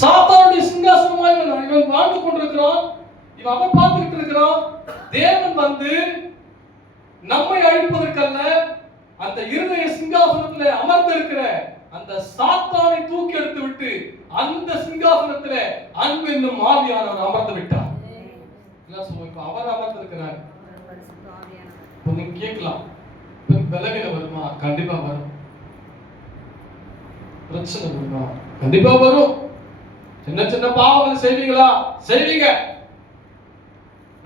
சாத்தானுடைய சிங்காசனமாய் இவன் வாழ்ந்து கொண்டிருக்கிறான். இவன் அவன் பார்த்துக்கிட்டு இருக்கிறான். தேவன் வந்து நம்மை அழிப்பதற்கல்ல, அந்த இருதய சிங்காசனத்துல அமர்ந்திருக்கிற அந்த சாத்தானை தூக்கி எடுத்து விட்டு அந்த சிங்காசனத்துல அன்பு என்னும் ஆவியானவர் அமர்ந்து விட்டார். இப்ப அவர் அமர்ந்திருக்கிறார். நீங்க கேட்கலாம், பலவீனம் வருமா? கண்டிப்பா வரும். பிரச்சனை வருமா? கண்டிப்பா வரும். சின்ன சின்ன பாவங்கள் செய்வீங்களா? செய்வீங்க.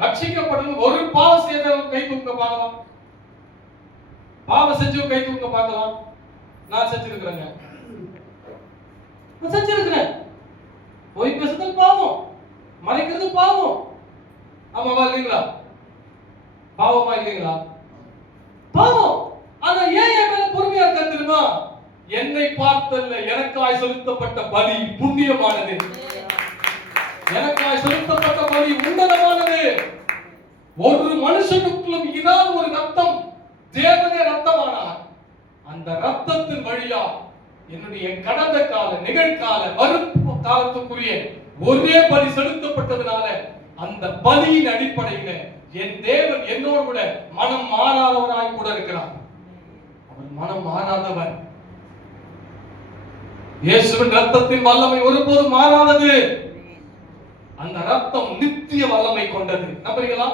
ரட்சிக்கப்படுது. ஒரு பாவம் செய்தவங்க கை தூக்க பார்க்கலாம். பாவம் செஞ்சவங்க கை தூக்க பார்க்கலாம். நான் செஞ்சிருக்கிறேங்க. நான் செஞ்சிருக்கிறேன். போய் பேசுறது பாவம், மறைக்கிறது பாவம். ஆமாவா இல்லைங்களா? பாவமா இல்லைங்களா? பாவம். ஆனா ஏன் என் மேல பொறுமையா இருக்க தெரியுமா? என்னை பார்த்தல்ல, எனக்காய் செலுத்தப்பட்ட பலி புண்ணியமானது. எனக்காய் செலுத்தப்பட்ட பலி உன்னதமானது. ஒரு மனுஷனுக்குள்ளும் இதான் ஒரு ரத்தம், தேவனே ரத்தமானார். அந்த ரத்தத்தின் வழியா என்னுடைய கடந்த கால, நிகழ்கால, வரும் காலத்துக்குரிய ஒரே பலி செலுத்தப்பட்டதுனால அந்த பலியின் அடிப்படையில என் தேவன் என்னோடு கூட மனம் மாறாதவராய் கூட இருக்கிறார். அவர் மனம் மாறாதவர். இயேசுவின் ரத்தத்தின் வல்லமை ஒருபோதும் மாறாதது. அந்த ரத்தம் நித்திய வல்லமை கொண்டது. நம்புறீங்களா?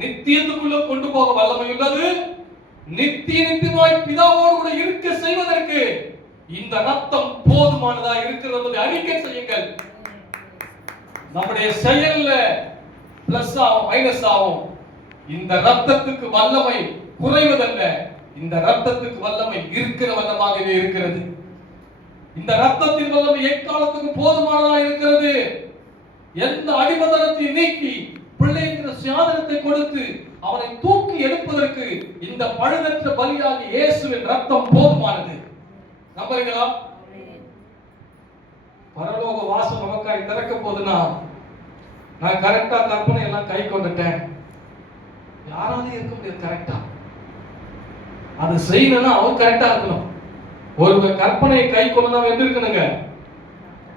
நித்தியத்துக்குள்ள கொண்டு போக வல்லமை உள்ளது. நித்தியமாய் பிதாவோடு கூட இருக்க செய்வதற்கு இந்த ரத்தம் போதுமானதா இருக்கிறது என்பதை அறிக்கை செய்யுங்கள். நம்முடைய செயல்ல பிளஸ் ஆகும், மைனஸ் ஆகும். இந்த ரத்தத்துக்கு வல்லமை குறைவதல்ல, இந்த ரத்தத்துக்கு வல்லமை இருக்கிற வல்லமாகவே இருக்கிறது. இந்த ரத்தத்தின் வல்லமை எக்காலத்துக்கு போதுமானதா இருக்கிறது. எந்த அடிமதனத்தை நீக்கி பிள்ளைங்கிற சுயாதனத்தை கொடுத்து அவனை தூக்கி எடுப்பதற்கு இந்த பழுதற்ற பலியாக இயேசுவின் ரத்தம் போதுமானது. நம்புறீங்களா? பரலோக வாசல் நமக்காய் திறக்க போதுனா நான் கரெக்டா கற்பனை எல்லாம் கை கொண்டுட்டேன். யாராவது இருக்க முடியாது கரெக்டா. அது செய்யணும்னா அவர் கரெக்டா இருக்கணும். ஒரு கற்பனையை கை கொள்ளலாம் எப்படி இருக்கணுங்க?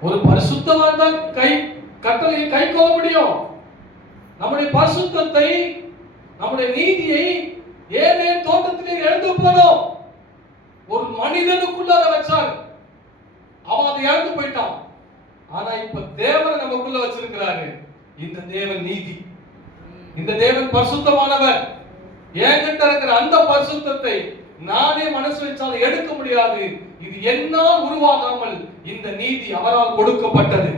ஒரு பரிசுத்தவான் தான் கட்டளையை கை கொள்ள முடியும். நம்முடைய பரிசுத்தத்தை, நம்முடைய நீதியை ஏதேன் தோட்டத்திலே எழுந்து போனோம். ஒரு மனிதனுக்குள்ள அதை வச்சார், அவன் அதை இழந்து போயிட்டான். ஆனா இப்ப தேவன் நமக்குள்ள வச்சிருக்கிறாரு. இந்த தேவன் நீதி, இந்த தேவன் பரிசுத்தமானவர். என்கிட்ட இருக்கிற அந்த பரிசுத்தத்தை நானே மனசு வச்சாலும் எடுக்க முடியாது. இது என்னால் உருவாகாமல் இந்த நீதி அவரால் கொடுக்கப்பட்டது.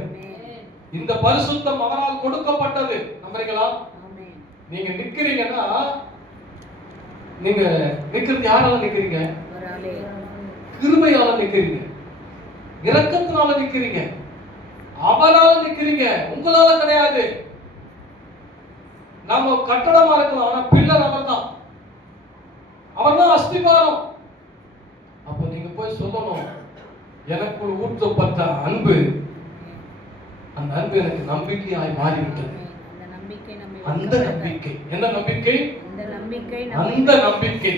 இந்த பரிசுத்தம் அவரால் கொடுக்கப்பட்டது. நம்புறீங்களா? நீங்க நிக்கிறீங்கன்னா, நீங்க நிக்கிறது யாரால நிக்கிறீங்க? கிருபையால நிக்கிறீங்க, இரக்கத்தினால நிக்கிறீங்க, அவரால நிக்கிறீங்க, உங்களால கிடையாது. நம்ம கட்டடமா இருக்கலாம், ஆனா பில்லர் அவர்தான். அவர்தான் அஸ்திபாரம். அப்ப நீங்க போய் சொல்லணும், எனக்குள் ஊற்றப்பட்ட அன்பு, அந்த அன்பு எனக்கு நம்பிக்கையாய் மாறிவிட்டது. அந்த நம்பிக்கை என்ன நம்பிக்கை? அந்த நம்பிக்கை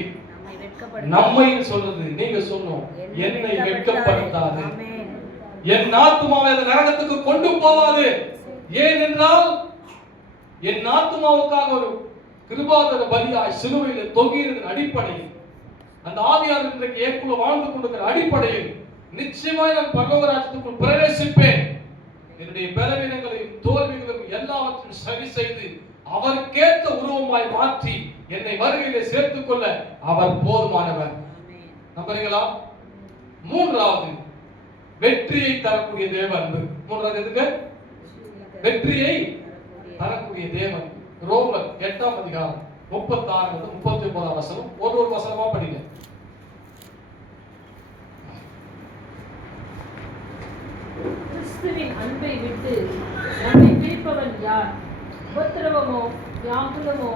நம்மை சொல்றது. நீங்க சொன்னோம், என்னை வெட்கப்படுத்தாது, என் ஆத்துமாவை அந்த நரகத்துக்கு கொண்டு போவாது. ஏனென்றால் என் ஆத்துமாவுக்காக ஒரு கிருபாதர பலியாய் சிலுவையில் தொங்கியதன் அடிப்படையில், அந்த ஆவியானவர் இன்றைக்கு ஏற்குள்ள வாழ்ந்து கொண்டிருக்கிற அடிப்படையில் நிச்சயமாய் நான் பரலோக ராஜ்யத்துக்குள் பிரவேசிப்பேன். என்னுடைய பலவீனங்களையும் தோல்விகளையும் எல்லாவற்றையும் சரி செய்து அவருக்கேற்ற உருவமாய் மாற்றி என்னை வருகையிலே சேர்த்துக் கொள்ள அவர் போதுமானவர். நம்புறீங்களா? மூன்றாவது, வெற்றியை தரக்கூடிய தேவ அன்பு. மூன்றாவது எதுக்கு? வெற்றியை தரக்கூடிய தேவன். ரோமர் 8ஆம் அதிகாரம் 36 முதல் 39ஆம் வசனம். ஒரு வசனமா படிங்க. கிறிஸ்துவின் அன்பை விட்டு நம்மை பிரிப்பவன் யார்? உபத்திரவமோ, வியாகுலமோ,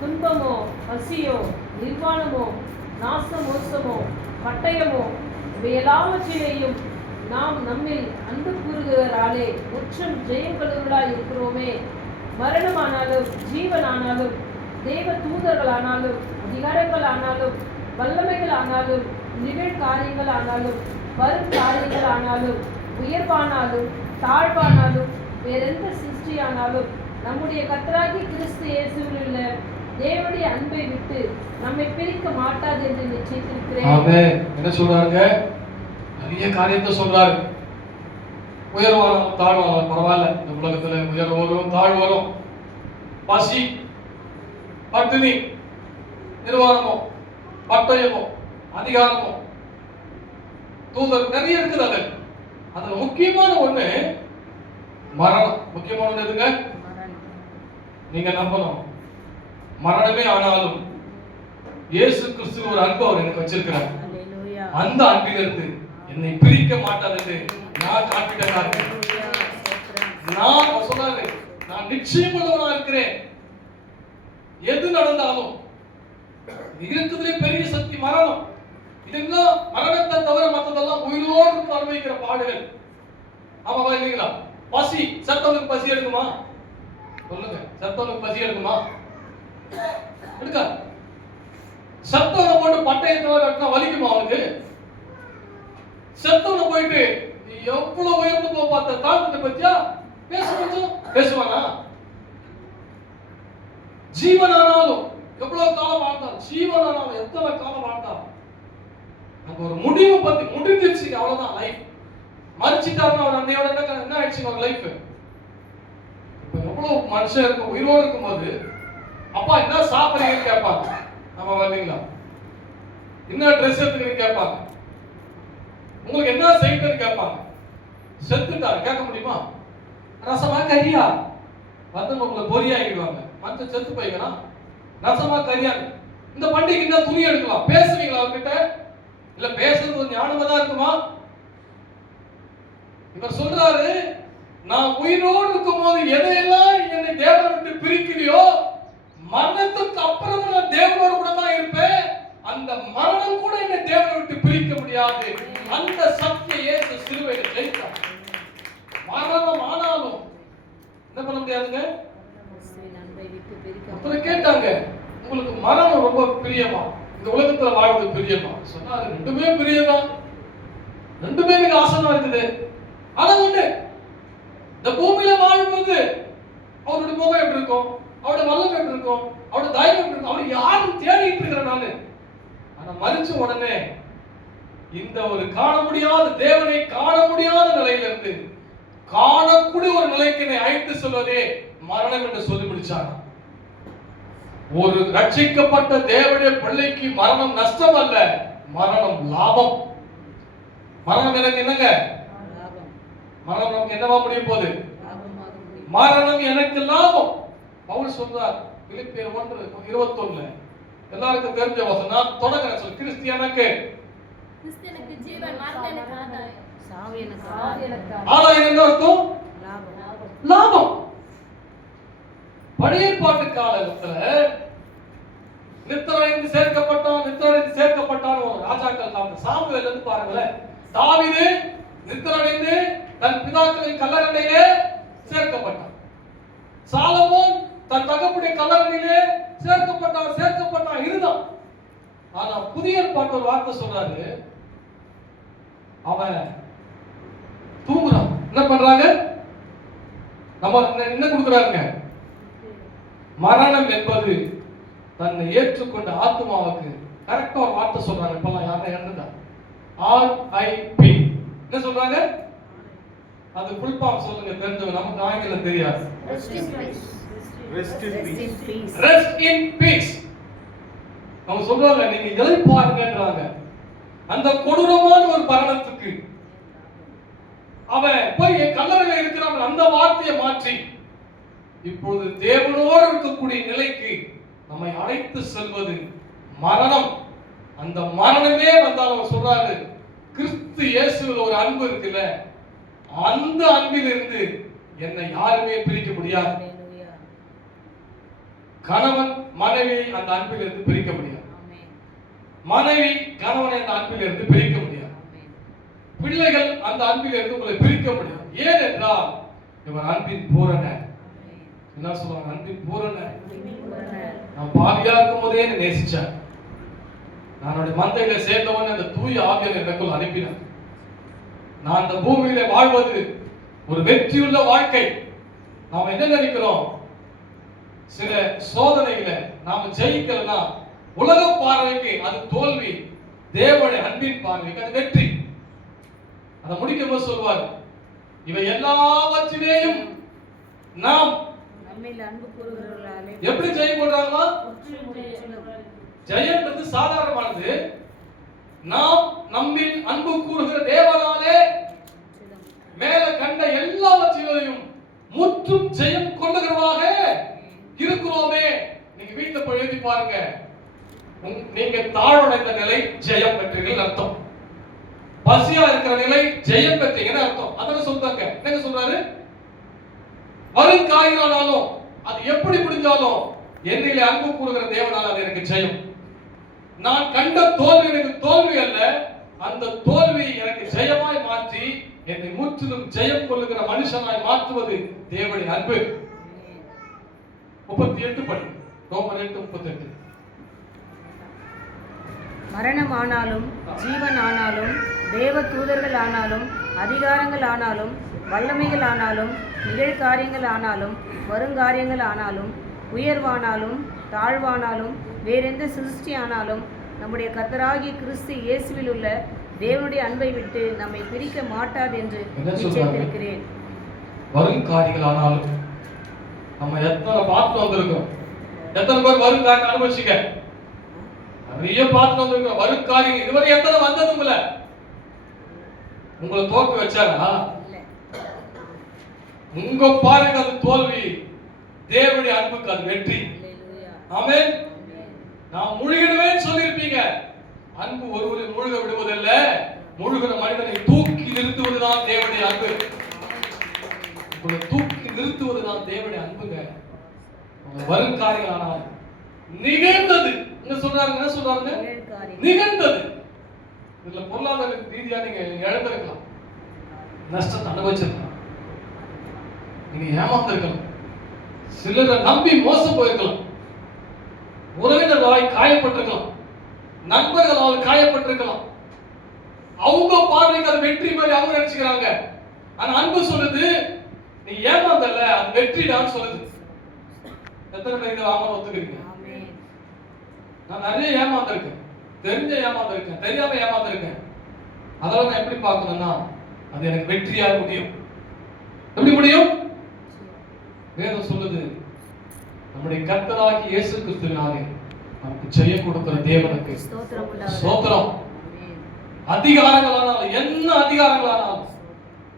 துன்பமோ, பசியோ, நிர்வாணமோ, நாசமோசமோ, பட்டயமோ, இவையெல்லாவற்றிலேயும் நாம் நம்மில் அன்பு கூறுகிறாலே உச்சம் ஜெயங்களுள்ளாய் இருக்கிறோமே. மரணமானாலும் ஜீவனானாலும் தேவ தூதர்களானாலும் அதிகாரங்கள் ஆனாலும் வல்லமைகள் ஆனாலும் நிகழ் காரியங்கள் ஆனாலும் வரும் காரியங்கள் ஆனாலும் உயர்வானாலும் தாழ்வானாலும் வேறெந்த சிருஷ்டியானாலும் நம்முடைய கர்த்தராகிய கிறிஸ்து இயேசுவில் உள்ள தேவனுடைய அன்பை விட்டு நம்மை பிரிக்க மாட்டாது என்று நிச்சயித்திருக்கிறேன். ஆமென். என்ன சொல்றாங்க? நிறைய காரியத்தை சொல்றாரு. உயர்வானாலும் தாழ்வானாலும் பரவாயில்ல, இந்த உலகத்துல உயர்வு வரும் தாழ்வு வரும், பசி பட்டினி, நிர்வாணமோ பட்டயமோ அதிகாரமோ தூதர் நிறைய இருக்குது. அதுல முக்கியமான ஒண்ணு மரணம். முக்கியமான ஒண்ணு எதுங்க? நீங்க நம்பணும், மரணமே ஆனாலும் இயேசு கிறிஸ்து ஒரு அன்பு அவர் எனக்கு வச்சிருக்கிறார். அந்த அன்பிலிருந்து என்னை பிரிக்க மாட்டாது என்று நான் கான்பிடண்டா இருக்கேன். நான் சொன்னாரு, நான் நிச்சயம் உள்ளவனா இருக்கிறேன். எது நடந்தாலும் இருக்கிறதுலே பெரிய சக்தி மரணம். இதெல்லாம் மரணத்தை தவிர மற்றதெல்லாம் உயிரோடு அனுபவிக்கிற பாடுகள். ஆமாவா இல்லைங்களா? பசி, சத்தவனுக்கு பசி எடுக்குமா? சொல்லுங்க, சத்தவனுக்கு பசி எடுக்குமா? எடுக்க. சத்தவனை போட்டு பட்டயத்தை கட்டினா வலிக்குமா அவனுக்கு? செத்தவனை போயிட்டு நீ எவ்வளவு உயர்ந்து போ பார்த்த தாழ்ந்த பத்தியா பேசுவானா? ஜீவனானாலும் எவ்வளவு காலம் வாழ்ந்தான், ஜீவனானாலும் எத்தனை காலம் வாழ்ந்தான், அங்க ஒரு முடிவு பத்தி முடிஞ்சிருச்சு, அவ்வளவுதான் லைஃப். மறிச்சிட்டாருன்னா அவர் அன்னையோட என்ன ஆயிடுச்சு ஒரு லைஃப். இப்ப எவ்வளவு மனுஷன் இருக்கும் உயிரோடு இருக்கும்போது அப்பா என்ன சாப்பிடுறீங்கன்னு கேட்பாங்க. நம்ம வரலீங்களா? என்ன ட்ரெஸ் எடுத்துக்கிறீங்க கேட்பாங்க. உங்களுக்கு என்ன செய்யணும்னு கேட்பாங்க. செத்துட்டாரு கேட்க முடியுமா? ரசமா கரியா வந்து உங்களை பொரியா ஆகிடுவாங்க. மனுஷன் செத்து போய்க்கலாம். ரசமா கரியா இந்த பண்டிகை என்ன துணி எடுக்கலாம். பேசுவீங்களா அவர்கிட்ட? இல்ல பேசுறது ஒரு ஞானமா தான் இருக்குமா? இவர் சொல்றாரு, நான் உயிரோடு இருக்கும் போது எதையெல்லாம் என்னை தேவனை விட்டு பிரிக்கலையோ, மரணத்துக்கு அப்புறம் நான் தேவனோடு கூட தான் இருப்பேன். அந்த மரணம் கூட என்னை தேவனை விட்டு பிரிக்க முடியாது. அந்த சக்தியை இயேசு சிலுவையில ஜெயித்தார். மரணம் ஆனாலும் என்ன பண்ண முடியாதுங்க. அப்புறம் கேட்டாங்க, உங்களுக்கு மரணம் ரொம்ப பிரியமா, இந்த உலகத்துல வாழ்வது பிரியமா? சொன்னாரு, ரெண்டுமே பிரியதான், ரெண்டுமே எனக்கு ஆசைமா இருக்குது. ஆனா ஒண்ணு, இந்த பூமியில வாழும்போது அவருடைய முகம் எப்படி இருக்கும், அவருடைய வல்லம் எப்படி இருக்கும், அவருடைய தயவு எப்படி இருக்கும், அவரு யாரும் தேடிட்டு இருக்கிறேன் நானு. ஆனா மறிச்ச உடனே இந்த ஒரு காண முடியாத தேவனை காண முடியாத நிலையிலிருந்து காணக்கூடிய ஒரு நிலைக்கு அழைத்து செல்வதே மரணம் என்று சொல்லி முடிச்சாங்க. ஒரு ரட்சிக்கப்பட்ட தேவனுடைய பிள்ளைக்கு மரணம் நஷ்டம் அல்ல, மரணம் லாபம். மரணம் எனக்கு என்னங்க? மரணம் நமக்கு என்னவா முடிய போகுது? மரணம் எனக்கு லாபம். பவுல் சொல்றார் பிலிப்பியர் 1:21. எல்லாருக்கும் தெரிஞ்ச வசனம். நான் தொடங்குறேன் சொல்லு. கிறிஸ்தியனுக்கு ஜீவன், மரணம் எனக்கு ஆதாயம். சாவு எனக்கு ஆதாயம். ஆதாயம் என்ன அர்த்தம்? லாபம். பழைய ஏற்பாட்டு காலத்துல நித்திரைக்கு சேர்க்கப்பட்டான் ஒரு ராஜாக்கள் காலத்துல. சாமுவேல் வந்து பாருங்களேன், தாவீது நித்திரைக்கு தன் பிதாக்களின் கல்லறையிலே சேர்க்கப்பட்டான். சாலமோன் தன் தகப்புடைய கல்லறையிலே சேர்க்கப்பட்டான் இருந்தான். ஆனா புதிய ஏற்பாட்டு ஒரு வார்த்தை சொல்றாரு, அவன் தூங்குறான். என்ன பண்றாங்க? நம்ம என்ன கொடுக்குறாங்க? மரணம் என்பது தன்னை ஏற்றுக்கொண்ட ஆத்மாவுக்கு கரெக்டா ஒரு வார்த்தை சொல்றாங்க. இப்பெல்லாம் யாரும் இறந்துட்டா RIP என்ன சொல்றாங்க? அது ஃபுல் ஃபார்ம் சொல்லுங்க, தெரிஞ்சவங்க. நமக்கு ஆங்கிலம் தெரியாது. Rest in peace. அவங்க சொல்றாங்க, நீங்க இளைப்பாருங்கன்றாங்க. அந்த கொடூரமான ஒரு மரணத்துக்கு அவன் போய் கல்லறையில் இருக்கிறான். அந்த வார்த்தையை மாற்றி இப்பொழுது தேவனோடு இருக்கக்கூடிய நிலைக்கு நம்மை அழைத்து செல்வது மரணம். அந்த மரணமே வந்தாலும் சொல்றாரு, கிறிஸ்து இயேசுவில் ஒரு அன்பு இருக்குல்ல, அந்த அன்பிலிருந்து என்னை யாருமே பிரிக்க முடியாது. கணவன் மனைவி அந்த அன்பிலிருந்து பிரிக்க முடியாது. மனைவி கணவனை அந்த அன்பிலிருந்து பிரிக்க முடியாது. பிள்ளைகள் அந்த அன்பிலிருந்து உங்களை பிரிக்க முடியாது. ஏனென்றால் இவர் அன்பின் பூரண. என்ன சொல்றாங்க? அன்பின் பூரண. நான் பாவியா இருக்கும் போதே என்னை நேசிச்சார். நான் மந்தையில சேர்ந்தவன் அந்த தூய ஆவியை எனக்குள் அனுப்பினார். நான் இந்த பூமியில வாழ்வது ஒரு வெற்றியுள்ள வாழ்க்கை. நாம் என்ன நினைக்கிறோம்? சில சோதனையில நாம ஜெயிக்கலனா உலக பார்வைக்கு அது தோல்வி, தேவனுடைய அன்பின் பார்வைக்கு அது வெற்றி. அதை முடிக்கும் போது சொல்வார், இவை எல்லாவற்றிலேயும் நாம் நம்மில் அன்பு கூறுகிறவர்களாலே எப்படி ஜெயம் கொள்றாங்களா? ஜெயம்ன்றது சாதாரணமானது. நாம் நம்மில் அன்பு கூறுகிற தேவனாலே மேல கண்ட எல்லாவற்றிலையும் முற்றும் ஜெயம் கொள்ளுகிறவராக இருக்கிறோமே. நீங்க வீட்டுல போய் எழுதி பாருங்க, நீங்க தாழ்வடைந்த நிலை ஜெயம் பெற்றீர்கள் அர்த்தம். பசியா இருக்கிற நிலை ஜெயம் பெற்றீங்கன்னு அர்த்தம். அதான் சொல்றாங்க. என்ன சொல்றாரு? வரும் காயினாலும் அது எப்படி முடிஞ்சாலும் என்னிலே அன்பு கூறுகிற தேவனால் அது எனக்கு ஜெயம். நான் கண்ட தோல்வி எனக்கு தோல்வி அல்ல, அந்த தோல்வி எனக்கு ஜெயமாய் மாற்றி என்னை முற்றிலும் ஜெயம் கொள்ளுகிற மனுஷனாய் மாற்றுவது தேவனுடைய அன்பு. 38 படி, ரோமர் 8:38. மரணமானாலும் ஜீவன் ஆனாலும் தேவ தூதர்கள் ஆனாலும் அதிகாரங்கள் ஆனாலும் வல்லமைகள் ஆனாலும் நிகழ்காரியங்கள் ஆனாலும் வருங்காரியங்கள் ஆனாலும் உயர்வானாலும் தாழ்வானாலும் வேறெந்த சிருஷ்டி ஆனாலும் நம்முடைய கர்த்தராகிய கிறிஸ்து இயேசுவில் உள்ள தேவனுடைய அன்பை விட்டு நம்மை பிரிக்க மாட்டாது என்று நிச்சயித்திருக்கிறேன். வருங்காரியங்கள் ஆனாலும் நம்ம எத்தனை பார்த்து வந்திருக்கோம்? எத்தனை பேர் வருங்காரியம் அனுபவிச்சுங்க? நிறைய பார்த்து வந்திருக்கோம். வருங்காரியம் இதுவரை எத்தனை வந்ததும் இல்ல. உங்களை தோற்க வச்சாரா? உங்க பாருங்க அது தோல்வி, தேவனுடைய அன்புக்கு அது வெற்றி. ஆமென். நான் முழுகிடுவேன்னு சொல்லியிருப்பீங்க. அன்பு ஒருவரை முழுக விடுவதல்ல, முழுகிற மனிதனை தூக்கி நிறுத்துவதுதான் தேவனுடைய அன்பு. உங்களை தூக்கி நிறுத்துவதுதான் தேவனுடைய அன்புங்க. வருங்காரியங்கள் ஆனால் நிகழ்ந்தது என்ன சொல்றாங்க? என்ன சொல்றாங்க? நிகழ்ந்தது. இதுல பொருளாதார ரீதியா நீங்க இழந்திருக்கலாம், நஷ்டத்தை அனுபவிச்சிருக்கலாம், நீங்க ஏமாந்திருக்கலாம், சிலரை நம்பி மோசம் போயிருக்கலாம், உறவினர்களால் காயப்பட்டிருக்கலாம், நண்பர்களால் காயப்பட்டிருக்கலாம். அவங்க பார்வைக்கு அது வெற்றி மாதிரி அவங்க நினைச்சுக்கிறாங்க. ஆனா அன்பு சொல்லுது, நீ ஏமாந்தல்ல, அது வெற்றி தான் சொல்லுது. எத்தனை பேர் இதை ஆமா ஒத்துக்கிறீங்க? நான் நிறைய ஏமாந்திருக்கேன், தெரிஞ்ச ஏமாந்திருக்கேன், தெரியாம ஏமாந்திருக்கேன். அதெல்லாம் நான் எப்படி பார்க்கணும்னா அது எனக்கு வெற்றியாக முடியும். எப்படி முடியும்? வேதம் சொல்லுது, நம்முடைய கர்த்தராகிய இயேசு கிறிஸ்துவினாலே நமக்கு ஜெயம் கொடுக்கிற தேவனுக்கு ஸ்தோத்திரம். அதிகாரங்கள் ஆனாலும், என்ன அதிகாரங்கள் ஆனாலும்,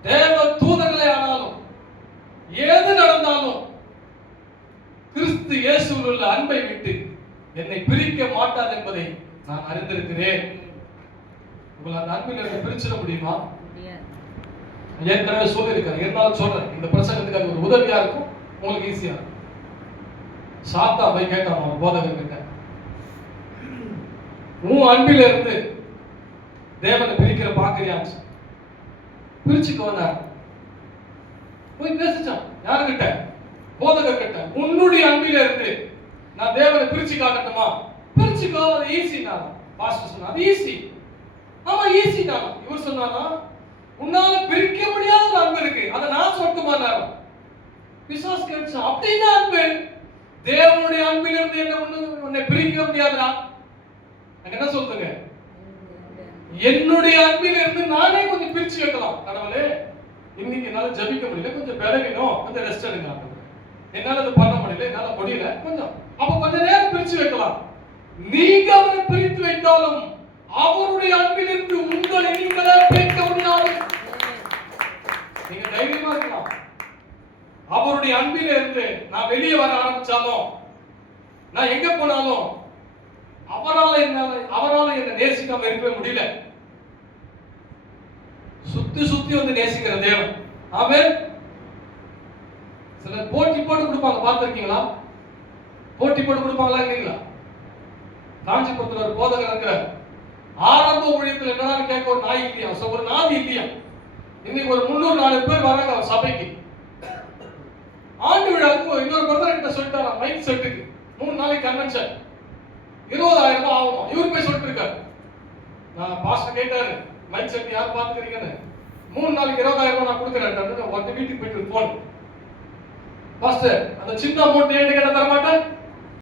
தேவ தூதர்களே ஆனாலும், ஏது நடந்தாலும் கிறிஸ்து இயேசுவில் உள்ள அன்பை விட்டு என்னை பிரிக்க மாட்டாது என்பதை நான் அறிந்திருக்கிறேன். உங்களை அந்த அன்பிலிருந்து பிரிச்சிட முடியுமா? ஏற்கனவே சொல்லியிருக்கிறேன், இருந்தாலும் சொல்றேன், இந்த பிரசங்கத்துக்கு அது ஒரு உதவியா இருக்கும், உங்களுக்கு ஈஸியா இருக்கும். சாத்தா போய் கேட்டான் அவன் போதகர் கிட்ட, உன் அன்பில இருந்து தேவனை பிரிக்கிற பாக்குறியாச்சு, பிரிச்சுக்கோனா போய் பேசிச்சான். யாருக்கிட்ட? போதகர் கிட்ட. உன்னுடைய அன்பில இருந்து நான் தேவனை பிரிச்சு காட்டட்டுமா? பிரிச்சுக்கோ, அது ஈஸி. நான் பாஸ்டர் சொன்னா அது ஈஸி. ஆமா ஈஸி தான். இவர் சொன்னானா உன்னால பிரிக்க முடியாத ஒரு அன்பு இருக்கு, அதை நான் சொல்லட்டுமா? நேரம் விசுவாஸ் கேட்சா அப்படின்னா அன்பு தேவனுடைய அன்பிலிருந்து என்ன உன்னை பிரிக்க முடியாதுடா. என்ன சொல்லுங்க? என்னுடைய அன்பிலிருந்து நானே கொஞ்சம் பிரிச்சு வைக்கலாம். கடவுளே இன்னைக்கு என்னால ஜபிக்க முடியல, கொஞ்சம் பலவீனம், கொஞ்சம் ரெஸ்ட் எடுக்கலாம், என்னால அது பண்ண முடியல, என்னால முடியல, கொஞ்சம் அப்ப கொஞ்ச நேரம் பிரிச்சு வைக்கலாம். நீங்க அவரை பிரித்து வைத்தாலும் அவருடைய அன்பிலிருந்து உங்களை நீங்களே பிரிக்க முடியாது. நீங்க தைரியமா இருக்கலாம். அவருடைய அன்பில இருந்து நான் வெளியே வர ஆரம்பிச்சாலும், நான் எங்க போனாலும் அவரால் என்ன நேசிக்காம இருக்கவே முடியல. சுத்தி சுத்தி வந்து நேசிக்கிற தேவன். ஆமென். சிலர் போட்டி போட்டு கொடுப்பாங்க, பார்த்திருக்கீங்களா? போட்டி போட்டு கொடுப்பாங்களா இல்லைங்களா? காஞ்சிபுரத்துல ஒரு போதகர் இருக்கிறார். ஆரம்ப ஊழியத்தில் என்னடா கேட்க ஒரு நாய் இல்லையா, ஒரு நாதி இல்லையா. இன்னைக்கு ஒரு 300-400 பேர் வராங்க அவர் சபைக்கு. ஆண்டு விழாவுக்கு இன்னொரு பிரதர் கிட்ட சொல்லிட்டாரா, மைக் செட்டுக்கு 3 நாளைக்கு கன்வென்ஷன் 20,000 ரூபாய் ஆகும். இவர் போய் சொல்லிட்டு இருக்காரு. நான் பாஸ்டர் கேட்டாரு, மைக் செட் யார் பாத்துக்கிறீங்கன்னு. 3 நாளைக்கு 20,000 நான் கொடுக்குறேன். வந்து வீட்டுக்கு போயிட்டு போன் பாஸ்டர் அந்த சின்ன அமௌண்ட் ஏன் கேட்ட தர